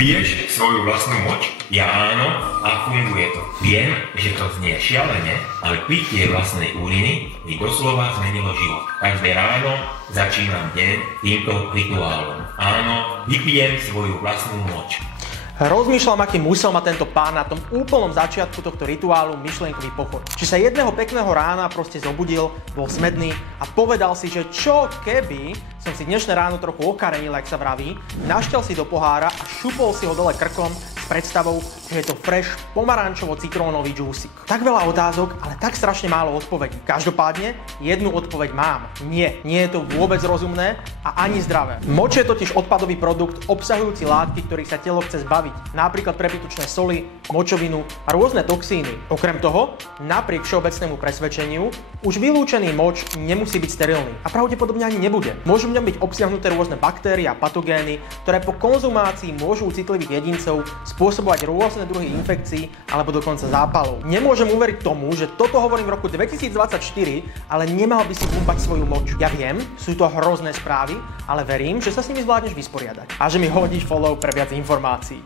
Piješ svoju vlastnú moč? Ja áno a funguje to. Viem, že to znie šialene, ale pitie vlastnej uriny mi doslova zmenilo život. Každé ráno začínam deň týmto rituálom. Áno, vypijem svoju vlastnú moč. Rozmýšľam, aký musel mať tento pán na tom úplnom začiatku tohto rituálu myšlienkový pochod. Či sa jedného pekného rána proste zobudil, bol smedný a povedal si, že čo keby som si dnešné ráno trochu okarenil, jak sa vraví, našťal si do pohára a šupol si ho dole krkom s predstavou, že je to fresh pomarančovo-citrónový džúsik. Tak veľa otázok, ale tak strašne málo odpovedí. Každopádne jednu odpoveď mám. Nie je to vôbec rozumné a ani zdravé. Moč je totiž odpadový produkt obsahujúci látky, ktorých sa telo chce zbaviť. Napríklad prebytočné soli, močovinu a rôzne toxíny. Okrem toho, napriek všeobecnému presvedčeniu, už vylúčený moč nemusí byť sterilný a pravdepodobne ani nebude. Môžu v ňom byť obsiahnuté rôzne baktérie a patogény, ktoré po konzumácii môžu u citlivých jedincov spôsobovať rôzne druhy infekcií alebo dokonca zápalov. Nemôžem uveriť tomu, že toto hovorím v roku 2024, ale nemal by si pumpať svoju moč. Ja viem, sú to hrozné správy, ale verím, že sa s nimi zvládneš vysporiadať a že mi hodíš follow pre viac informácií.